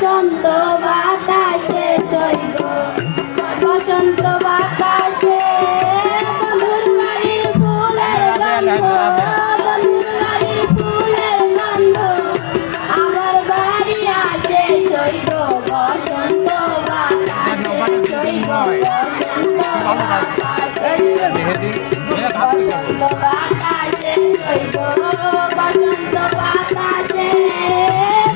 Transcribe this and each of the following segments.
বসন্ত বাতাসে সইব বসন্ত বাতাসে বন্ধুর বাড়ির ফুলের গন্ধ বন্ধুর বাড়ির ফুলের গন্ধ আমার বাড়ি আসে সইব বসন্ত বাতাসে সইব বসন্ত বাতাসে বসন্ত বাতাসে সইব বসন্ত বাতাসে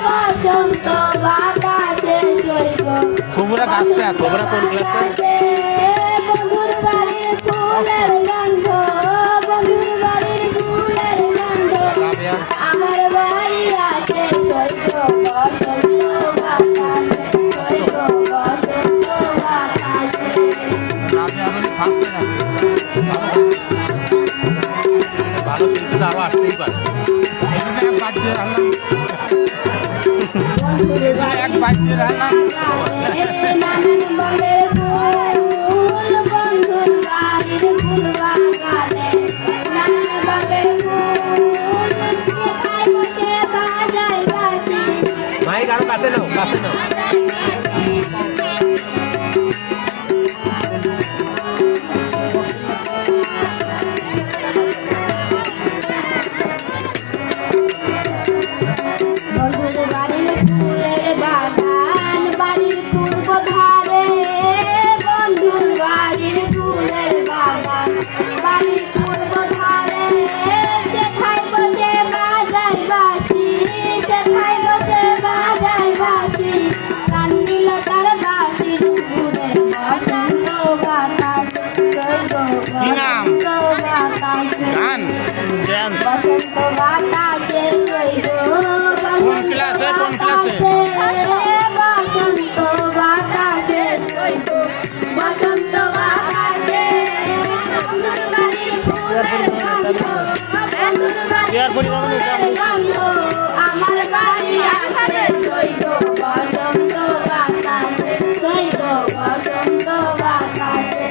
বসন্ত বাতাসে সইব খবরা গাছে খবরা কোন ক্লাসে বন্ধুর বাড়ির ফুলের গন্ধ বন্ধুর বাড়ির ফুলের গন্ধ আমার বাড়ি আসে সইব বসন্ত বাতাসে সইব বসন্ত বাতাসে ভালো শিল্পী তো আরো আসতেই পারে এক বাজে নানান বলের ফুল বন্ধুর বাড়ির ফুল বাগানে নানান বাগের ফুল সেখায় বসে বাজায় বাঁশি মাইক আরো কাছে নাও কাছে নাও বন্ধুর বাড়ির ফুলের বাগান বাড়ির পূর্ব ধারে বন্ধুর বাড়ির ফুলের বাগান বাড়ির পূর্ব ধারে সেখায় বসে বাজায় বাঁশি সেখায় বসে বাজায় বাঁশি কান্দিল তার বাঁশির সুরে বসন্ত বাতাস সইব বসন্ত বাতাসে বসন্ত বাতাসে সইব বসন্ত বাতাসে সইব বসন্ত বাতাসে বন্ধুর বাড়ির ফুলের গন্ধ বন্ধুর বাড়ির ফুলের গন্ধ আমার বাড়ি আসে সইব বসন্ত বাতাসে সইব বসন্ত বাতাসে